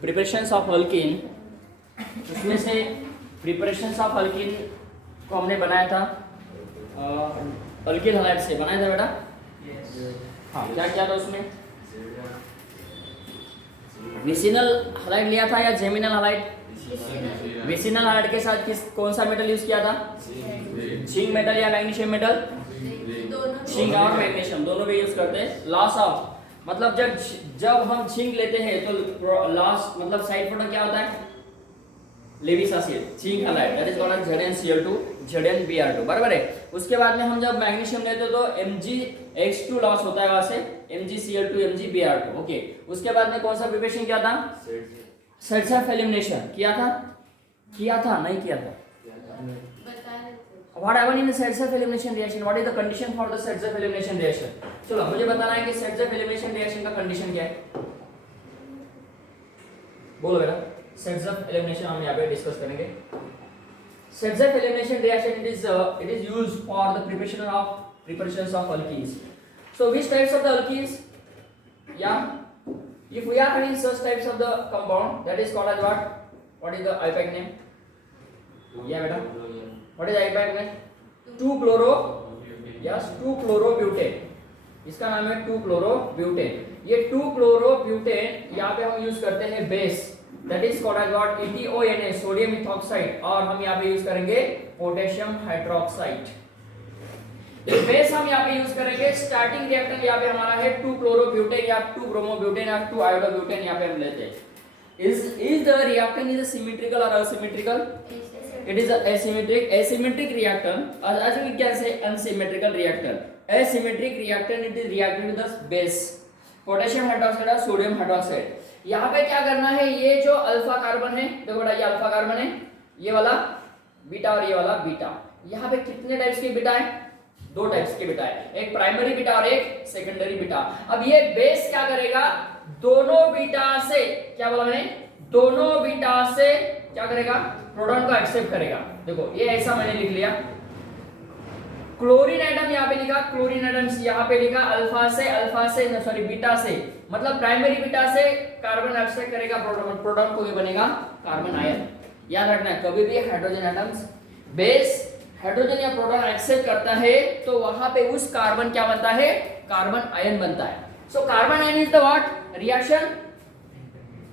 Preparations of alkyne, उसमें से preparations of alkyne को हमने बनाया था अल्किल हलाइड से बनाया था बेटा। हाँ, क्या क्या था उसमें? विसिनल हलाइड लिया था या जेमिनल हलाइड? विसिनल हलाइड के साथ कौन सा मेटल यूज किया था? जिंक मेटल या मैग्नीशियम मेटल? जिंक और मैग्नीशियम दोनों भी यूज करते हैं। लॉस ऑफ मतलब जब हम जिंक लेते हैं तो लॉस मतलब साइड प्रोडक्ट क्या होता है? Lewis acid, zinc halide, that is called as ZnCl2 ZnBr2, बराबर है। उसके बाद में हम जब मैग्नीशियम लेते हैं तो Mgx2 लॉस होता है, वहां से MgCl2 MgBr2। ओके, उसके बाद में कौन सा प्रिपरेशन किया था? सेल्फ एलिमिनेशन किया था नहीं किया था? What happened in the self elimination reaction? What is the condition for the self elimination reaction? चलो मुझे बताना है कि self elimination reaction का कंडीशन क्या है? बोलो बेटा। सेल्फ एलिमिनेशन हम यहाँ पे डिस्कस करेंगे। Self elimination reaction it is used for the preparations of alkenes. So which types of the alkenes? Yeah, if we are having such types of the compound, that is called as what? What is the IUPAC name? Yeah बेटा, what is IUPAC name? 2-chloro, yes, 2-chlorobutane, इसका नाम है 2-chlorobutane। ये 2-chlorobutane यहाँ पे हम use करते हैं base, that is called as what? ETONA, sodium ethoxide, और हम यहाँ पे यूज करेंगे पोटेशियम हाइड्रोक्साइड। बेस हम यहाँ पे यूज करेंगे। स्टार्टिंग रिएक्टेंट यहाँ पे हमारा है 2-chlorobutane या 2-bromobutane या 2-iodobutane, यहाँ पे हम लेते हैं। Is the reactant is symmetrical or asymmetrical? It is asymmetric. Asymmetric reactant, as we can say unsymmetrical reactant. Asymmetric reactant, it is reacting with the base, potassium hydroxide और sodium hydroxide. यहाँ पे क्या करना है? ये जो अल्फा कार्बन है, देखो बेटा ये अल्फा कार्बन है, ये वाला बीटा और ये वाला बीटा। यहाँ पे कितने टाइप्स के बीटा है? 2 टाइप्स के बीटा है, एक प्राइमरी बीटा और एक सेकेंडरी बीटा। अब ये बेस क्या करेगा? दोनों बीटा से, क्या बोला मैंने? दोनों बीटा से क्या करेगा? प्रोटॉन को एक्सेप्ट करेगा। देखो ये ऐसा मैंने लिख लिया, क्लोरीन एटम यहाँ पे लिखा, क्लोरीन एटम्स यहाँ पे लिखा, अल्फा से सॉरी बीटा से, मतलब प्राइमरी बीटा से कार्बन एक्सेप्ट करेगा प्रोटॉन को, ये बनेगा कार्बन आयन। याद रखना है, कभी भी हाइड्रोजन एटम्स बेस हाइड्रोजन या प्रोटॉन एक्सेप्ट करता है तो वहां पे उस कार्बन क्या बनता है? कार्बन आयन बनता है। So carbon ion is the what? Reaction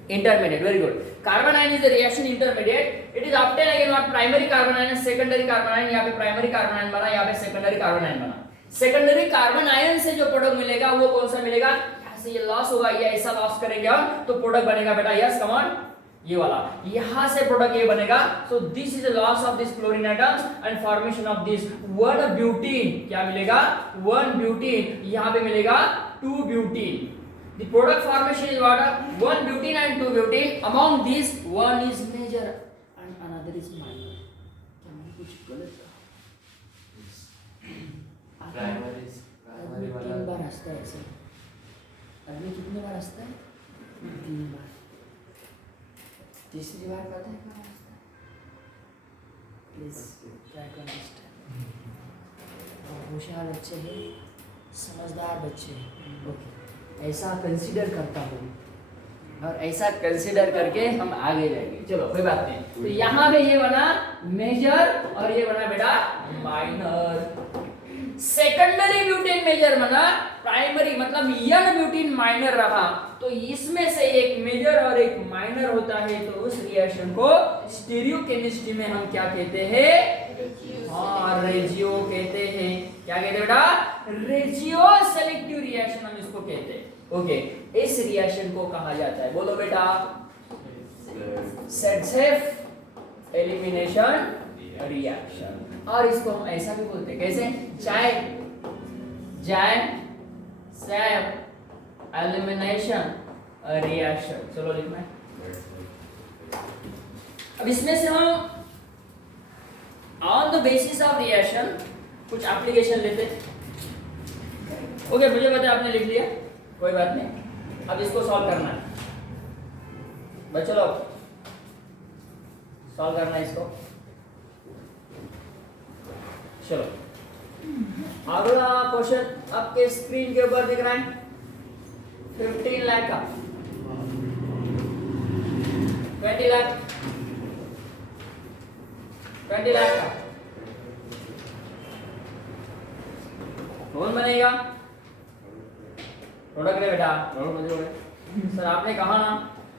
intermediate. Very good. Carbon ion is the reaction intermediate. It is obtained again what? Primary carbon ion, secondary carbon ion। यहाँ पे primary carbon ion बना, यहाँ पे secondary carbon ion बना। secondary carbon ion से जो product मिलेगा वो कौन सा मिलेगा? यहाँ से ये लॉस होगा, ये ऐसा लॉस करेंगे हम तो प्रोडक्ट बनेगा बेटा, यस कम ऑन, ये वाला, यहाँ से प्रोडक्ट ये बनेगा। So this is the loss of this chlorine atoms and formation of this 1-butene। क्या मिलेगा? 1-butene। यहाँ पे मिलेगा 2-butene। The product formation is what? 1-butene and 2-butene. Among these, one is major and another is minor. क्या मैंने कुछ गलत कहा? आदमी 3 बार हंसता है ऐसे। आदमी कितने बार हंसता है? 3 बार। तीसरी बार पता है कहाँ हंसता है? Please try to understand. होशियार बच्चे हैं, समझदार बच्चे हैं। Okay. ऐसा कंसीडर करता हूँ और ऐसा कंसीडर करके हम आगे जाएंगे। चलो कोई बात नहीं। तो यहाँ पे ये बना मेजर और ये बना बेटा माइनर। सेकेंडरी ब्यूटेन मेजर बना, प्राइमरी मतलब N-ब्यूटेन माइनर रहा। तो इसमें से एक मेजर और एक माइनर होता है, तो उस रिएक्शन को स्टीरियोकेमिस्ट्री में हम क्या कहते हैं? हाँ, रेजियो कहते हैं। क्या कहते हैं बेटा? रेजियो सेलेक्टिव रिएक्शन हम इसको कहते हैं। ओके, इस रिएक्शन को कहा जाता है, बोलो बेटा, सेल्फ एलिमिनेशन रिएक्शन। और इसको हम ऐसा भी बोलते हैं, कैसे? Self elimination reaction. चलो लिखना है। अब इसमें से हम on the basis of reaction कुछ एप्लीकेशन लेते। ओके, मुझे पता है आपने लिख लिया, कोई बात नहीं। अब इसको सॉल्व करना है बच्चों, लोग सॉल्व करना है इसको। चलो अगला क्वेश्चन आपके स्क्रीन के ऊपर दिख रहा है, 15 लाख का। 20 लाख 20 लाख का कौन बनेगा? प्रोडक्ट है बेटा, सर आपने कहा ना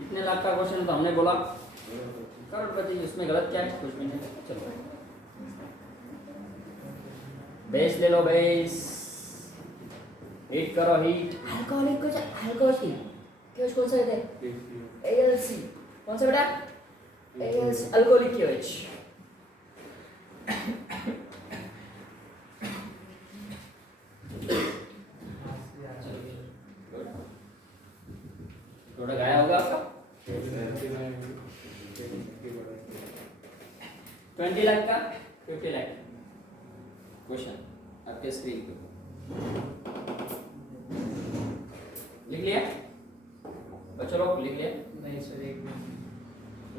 इतने लाख का क्वेश्चन, तो हमने बोला करोड़पति, उसमें गलत क्या है? कुछ भी नहीं। चलो बेस ले लो, बेस हीट करो, हीट अल्कोहलिक को अल्कोहल क्यों कौन सा है? ALC कौन सा बेटा? ALC अल्कोहलिक क्योच। थोड़ा गाया होगा आपका 20 लाख का 50 लाख क्वेश्चन आपके स्क्रीन पे लिख लिया बच्चों लोग? लिख लिया? नहीं सर, एक मिनट।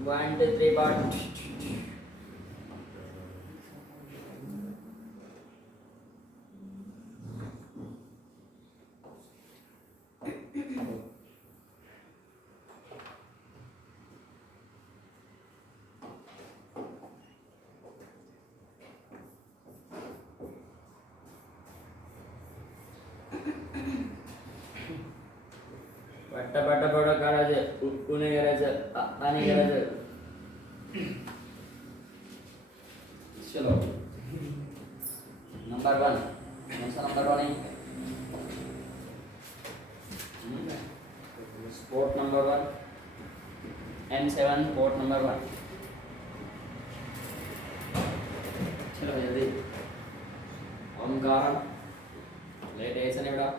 1 2 3 पार्ट पटापटा करायचं, उन्हे करायचं, आणि करायचं. चलो नंबर 1 कौन सा नंबर 1 है? Sport number 1 M7 port number 1. चलो जल्दी ओमकार लेट ऐसा नहीं बेटा.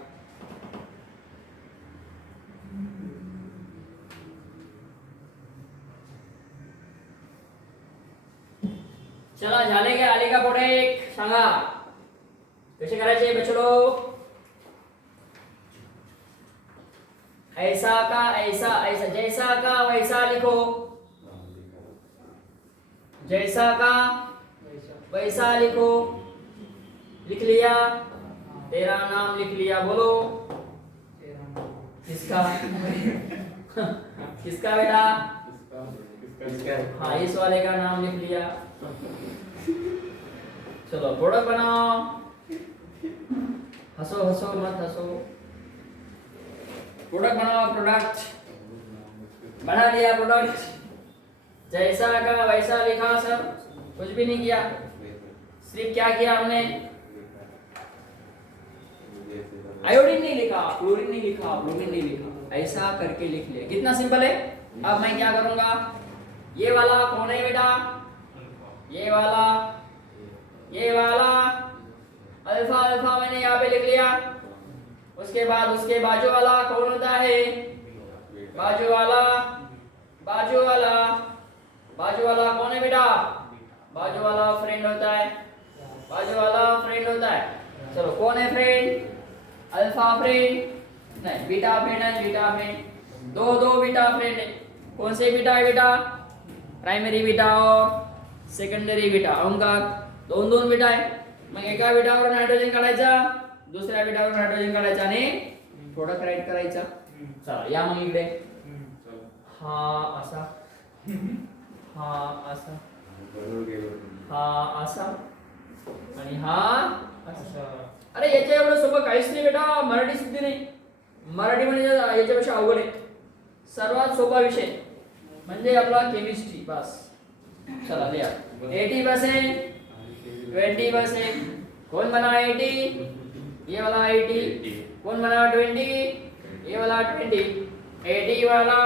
चला झाले का? आले का पुढे एक सांगा कसे करायचे बच्चों? ऐसा का ऐसा, ऐसा जैसा का वैसा लिखो, जैसा का वैसा लिखो. लिख लिया? तेरा नाम लिख लिया, बोलो किसका? किसका बेटा? हाँ इस वाले का नाम लिख लिया. चलो प्रोडक्ट बनाओ. हंसो हंसो मत हंसो. प्रोडक्ट बनाओ. प्रोडक्ट बना लिया. प्रोडक्ट जैसा का वैसा लिखा सर, कुछ भी नहीं किया. सिर्फ क्या किया हमने? आयोडीन नहीं लिखा, क्लोरीन नहीं लिखा, ब्रोमीन नहीं लिखा, ऐसा करके लिख लिया. कितना सिंपल है. अब मैं क्या करूंगा? ये वाला कौन है बेटा? ये वाला अल्फा अल्फा मैंने यहाँ पे लिख लिया. उसके बाद उसके बाजू वाला कौन होता है? बाजू वाला कौन है बेटा? बाजू वाला फ्रेंड होता है. बाजू वाला फ्रेंड होता है. चलो कौन है फ्रेंड? अल्फा फ्रेंड नहीं, बीटा फ्रेंड है. बीटा फ्रेंड दो बीटा फ्रेंड है. कौन से बीटा है बेटा? प्राइमरी बीटा और सेकंडरी बीटा. ओंकार दोन बीटा आहे. मग एका बीटावर नायट्रोजन काढायचा, दुसऱ्या बीटावर नायट्रोजन काढायचा आणि प्रोडक्ट राईट करायचा. चला या मग इकडे. हा असा, हा असा, हा असा आणि हा असा. अरे याच्या एवढं सोपं काहीच नाही बेटा. मराठी सिद्धी नाही. मराठी म्हणजे याच्यापेक्षा अवघड आहे. सर्वात सोपा विषय म्हणजे आपला केमिस्ट्री बस. चला लिया 80%, 20%. कौन बना 80? ये वाला 80. कौन बना 20? ये वाला 20. 80 वाला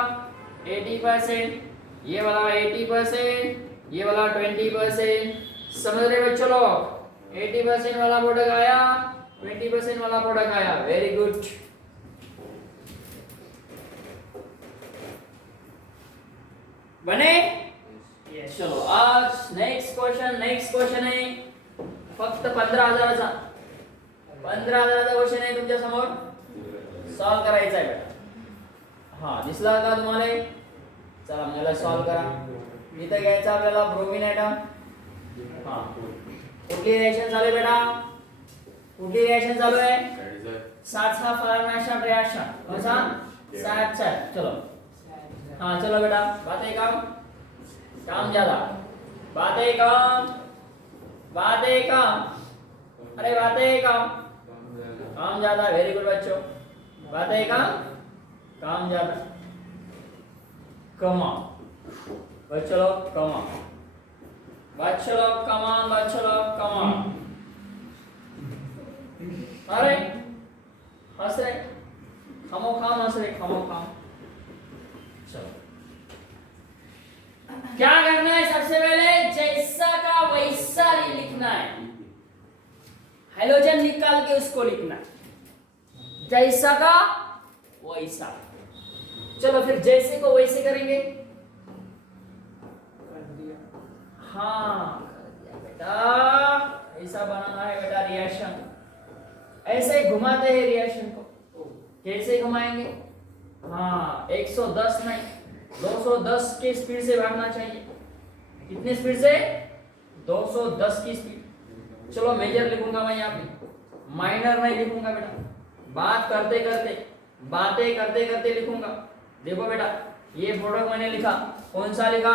80%, ये वाला 80%, ये वाला 20%. समझ रहे बच्चों लोग? 80% वाला प्रोडक्ट आया, 20% वाला प्रोडक्ट आया. Very good. बने? चलो आज नेक्स्ट क्वेश्चन आहे फक्त 15,000चा. 15,000चा क्वेश्चन आहे तुमच्या समोर. सॉल्व करायचा आहे बेटा. हा दिसला का तुम्हाला? चला मला सॉल्व करा. इथं घ्यायचा आपल्याला ब्रोमीन ॲटम. हा कुठली रिएक्शन चालू आहे बेटा? कुठली रिएक्शन चालू आहे? 60 फॉर्मेशन रिएक्शन. कौन सा? 60. चलो हाँ चलो बेटा बात है काम. काम ज्यादा, बातें कम, बातें कम, अरे बातें कम, काम ज्यादा, वेरी गुड बच्चों, बातें कम, काम ज्यादा, कमा, बच्चों लोग कमा, बच्चों लोग कमान, बच्चों लोग कमान, अरे हंस रहे, खमो खाम हंस रहे, खमो खाम। चलो क्या करना है, सबसे पहले जैसा का वैसा ही लिखना है, हेलोजन निकाल के उसको लिखना है, जैसा का वैसा। चलो फिर जैसे को वैसे करेंगे, हाँ बेटा ऐसा बनाना है बेटा रिएक्शन, ऐसे घुमाते हैं रिएक्शन को, कैसे घुमाएंगे, हाँ 110 नहीं 210 की स्पीड से भागना चाहिए, कितनी स्पीड से, 210 की स्पीड। चलो मेजर लिखूंगा मैं यहाँ पे, माइनर नहीं लिखूंगा बेटा, बात करते करते, बातें करते करते लिखूंगा। देखो बेटा ये प्रोडक्ट मैंने लिखा, कौन सा लिखा,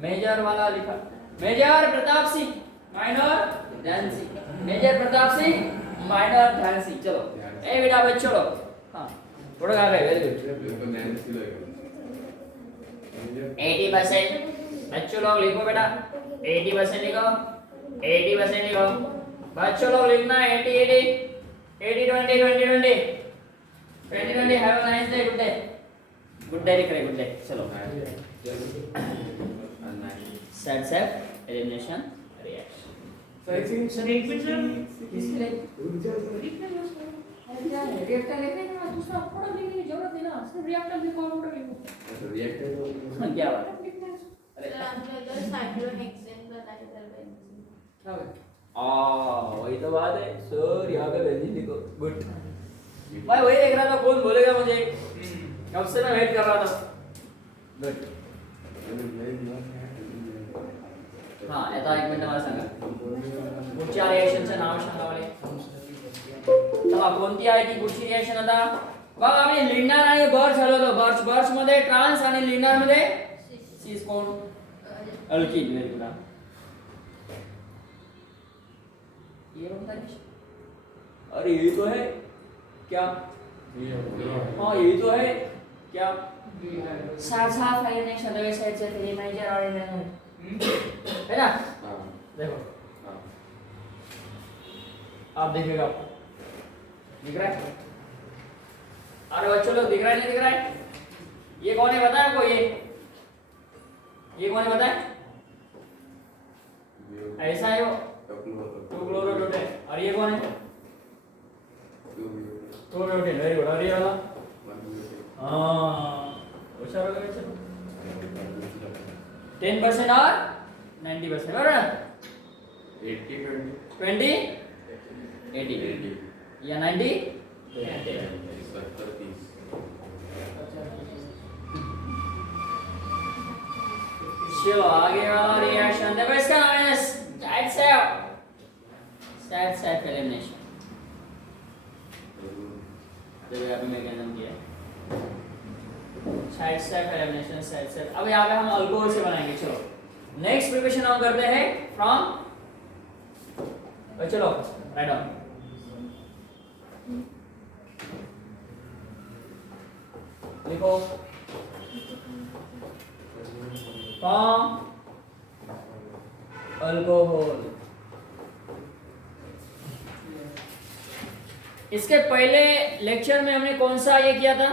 मेजर वाला लिखा, मेजर प्रताप सिंह, माइनर ध्यान सिंह, मेजर प्रताप सिंह, माइनर ध्यान सिंह। चलो ए बेटा बच्चों लोग, हाँ प्रोडक्ट आ गए, वेरी गुड। 80% बच्चों लोग लिखो बेटा, 80% लिखो, 80% लिखो बच्चों लोग, लिखना 80 80 80 20 20 20 20 20। Have a nice day, good day, good day लिख रहे, गुड डे। चलो set set elimination reaction, So I think किसके लिए रिएक्टर लिखने का, दूसरा प्रोडक्ट लिखने की जरूरत नहीं ना, सिर्फ रिएक्टर लिखो और प्रोडक्ट लिखो। reactor क्या बात है, सर अगर साइक्लोहेक्सेन बताइए सर बेंजीन। क्या बात, वही तो बात है सर, यहाँ पे बेंजीन लिखो, गुड। मैं वही देख रहा था कौन बोलेगा मुझे, कब से मैं वेट कर रहा था, गुड। हाँ आता एक मिनिट मला सांगा, पुढच्या रिएक्शनचं नाव सांगावले, चला कोणती आहे ती पुढची रिएक्शन आता बघा, आम्ही लिनियर आणि बर्च झालो होतो, बर्च बर्च मध्ये ट्रान्स आणि लिनियर मध्ये सिस कोण, अल्कीन, वेरी गुड। ये होता है, अरे ये तो है क्या, हाँ ये तो है क्या, साथ साथ एलिमिनेशन दो साइड से फिर मेजर और है ना, देखो आप देखिएगा, आपको दिख रहा है, अरे बच्चों लोग दिख रहा है नहीं दिख रहा है, ये कौन है बताया आपको, ये कौन है बताया, ऐसा है वो टू क्लोरोटोटेन, और ये कौन है क्लोरोटोटेन, वेरी गुड। और ये वाला हाँ होशियार हो गए, चलो 10% और 90%, बराबर ना, 20 80 या 90 चलो आगे वाला रिएक्शन देखो, इसका नाम है सेट सेट एलिमिनेशन। देखो अभी मैकेनिज्म किया side step elimination, side step. अब यहाँ पे हम अल्कोहल से बनाएंगे। चलो नेक्स्ट प्रिपरेशन हम करते हैं फ्रॉम, चलो राइट डाउन, लिखो फ्रॉम अल्कोहल। इसके पहले लेक्चर में हमने कौन सा ये किया था,